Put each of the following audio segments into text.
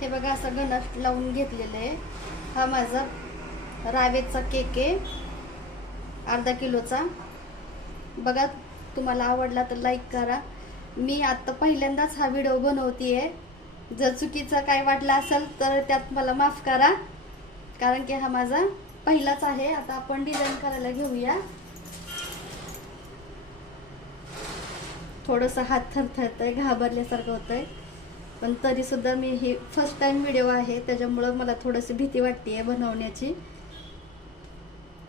हे बघा असं गणक लावून घेतलेलं आहे. हा माझा रावेचा केक आहे, अर्धा किलोचा. बघा, तुम्हाला आवडला तर लाईक करा. मी आता पहिल्यांदाच हा व्हिडिओ बनवतीये. जर चुकीचं काय वाटलं असेल तर त्यात मला माफ करा, कारण की हा माझा पहिलाच आहे. आता आपण डिझाईन करायला घेऊया. थोडंसं हात थरथरतंय, घाबरल्यासारखं होतंय, पण तरी सुद्धा मी ही फर्स्ट टाइम व्हिडिओ आहे, त्याच्यामुळं मला थोडीशी भीती वाटते बनवण्याची.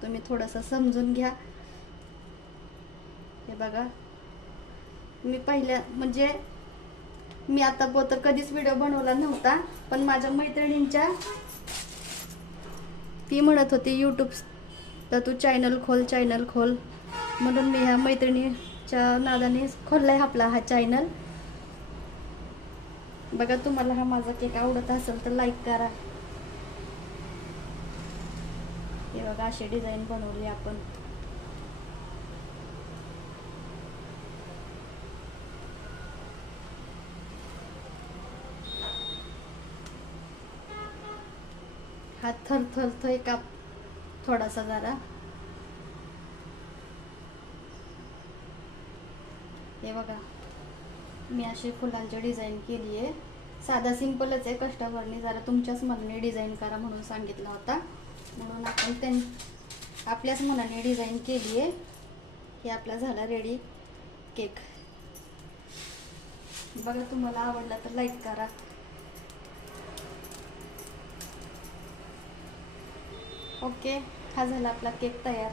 तुम्ही थोडंसं समजून घ्या. हे बघा, मी म्हणजे मी आता तर कधीच व्हिडिओ बनवला नव्हता, पण माझ्या मैत्रिणींच्या ती म्हणत होती यूट्यूब तर तू चॅनल खोल, म्हणून मी ह्या मैत्रिणीच्या नादाने खोललाय आपला हा चॅनल. बघा, तुम्हाला हा माझा केक आवडत असेल तर लाईक करा. हे बघा, अशी डिझाईन बनवली आपण. हात थरथरतोय का थोडासा जरा. हे बघा, मी अशी फुलांची डिझाईन केली आहे. साधा सिंपलच आहे. कस्टमरने जरा तुमच्याच मनाने डिझाईन करा म्हणून सांगितला होता, म्हणून आपण आपल्याच मनाने डिझाईन केली आहे. हे आपला झाला रेडी केक. बघा, तुम्हाला आवडला तर लाईक करा. ओके, हा झाला आपला केक तयार.